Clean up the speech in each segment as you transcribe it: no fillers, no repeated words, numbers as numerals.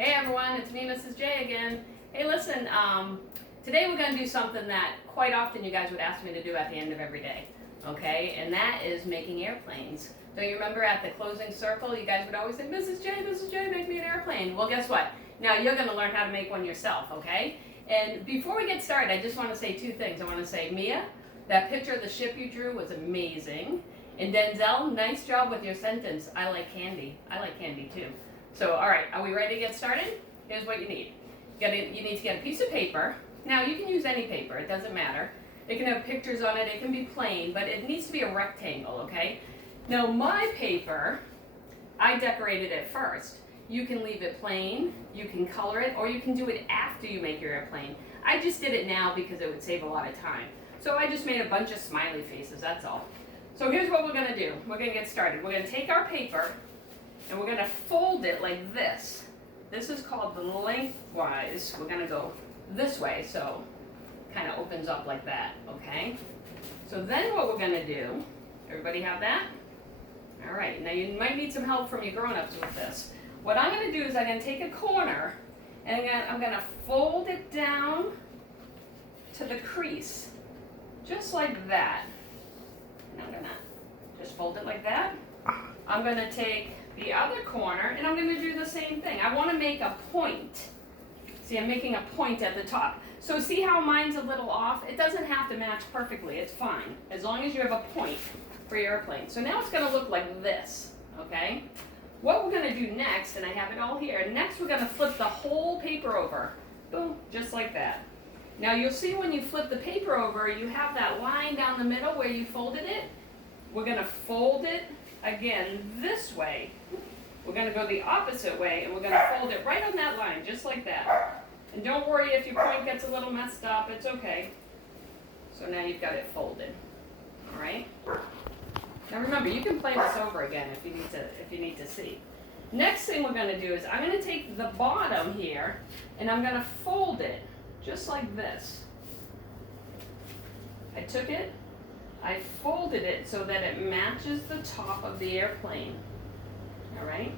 Hey everyone, it's me, Mrs. J again. Hey listen, today we're going to do something that quite often you guys would ask me to do at the end of every day, okay? And that is making airplanes. Don't you remember at the closing circle, you guys would always say, Mrs. J, make me an airplane. Well, guess what? Now you're going to learn how to make one yourself, okay? And before we get started, I just want to say two things. I want to say, Mia, that picture of the ship you drew was amazing. And Denzel, nice job with your sentence. I like candy. I like candy too. So, all right, are we ready to get started? Here's what you need. You need to get a piece of paper. Now, you can use any paper. It doesn't matter. It can have pictures on it. It can be plain, but it needs to be a rectangle, okay? Now, my paper, I decorated it first. You can leave it plain, you can color it, or you can do it after you make your airplane. I just did it now because it would save a lot of time. So I just made a bunch of smiley faces, that's all. So here's what we're gonna do. We're gonna get started. We're gonna take our paper and we're gonna fold it like this. This is called the lengthwise. We're gonna go this way, so kind of opens up like that, okay? So then what we're gonna do, everybody have that? All right, now you might need some help from your grown-ups with this. What I'm gonna do is I'm gonna take a corner and I'm gonna fold it down to the crease, just like that. And I'm gonna just fold it like that. I'm gonna take the other corner and I'm gonna do the same thing. I wanna make a point. See, I'm making a point at the top. So see how mine's a little off? It doesn't have to match perfectly, it's fine, as long as you have a point for your airplane. So now it's gonna look like this, okay? What we're gonna do next, and I have it all here, next we're gonna flip the whole paper over. Boom, just like that. Now you'll see when you flip the paper over, you have that line down the middle where you folded it. We're gonna fold it again this way. We're gonna go the opposite way and we're gonna fold it right on that line, just like that. And don't worry if your point gets a little messed up, it's okay. So now you've got it folded, all right? Now remember, you can play this over again if you need to see. Next thing we're gonna do is I'm gonna take the bottom here and I'm gonna fold it just like this. I took it, I folded it so that it matches the top of the airplane. All right?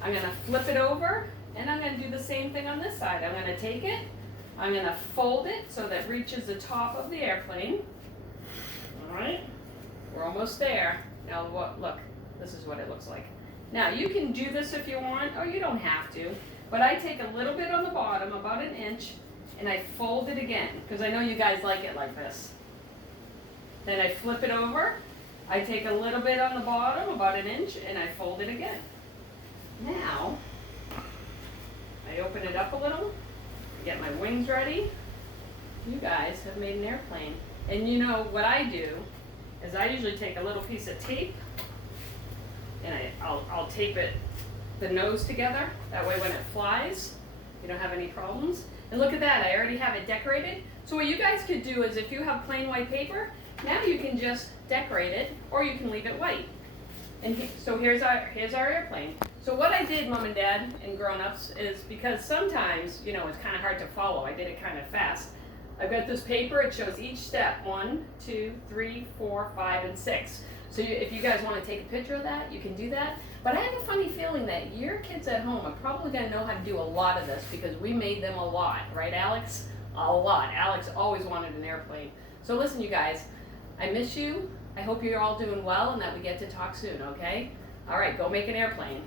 I'm gonna flip it over and I'm gonna do the same thing on this side. I'm gonna take it, I'm gonna fold it so that it reaches the top of the airplane. All right? We're almost there. Now look, this is what it looks like. Now you can do this if you want, or you don't have to, but I take a little bit on the bottom, about an inch, and I fold it again, because I know you guys like it like this. Then I flip it over, I take a little bit on the bottom, about an inch, and I fold it again. Now, I open it up a little, get my wings ready. You guys have made an airplane. And you know what I do is I usually take a little piece of tape and I'll tape it, the nose together. That way when it flies, you don't have any problems. And look at that, I already have it decorated. So what you guys could do is if you have plain white paper, now you can just decorate it or you can leave it white. And so here's our airplane. So what I did, Mom and Dad and grown-ups, is because sometimes, you know, it's kind of hard to follow. I did it kind of fast. I've got this paper, it shows each step, 1, 2, 3, 4, 5, and 6. So if you guys want to take a picture of that, you can do that. But I have a funny feeling that your kids at home are probably going to know how to do a lot of this because we made them a lot, right, Alex? A lot. Alex always wanted an airplane. So listen, you guys, I miss you. I hope you're all doing well and that we get to talk soon, okay? All right, go make an airplane.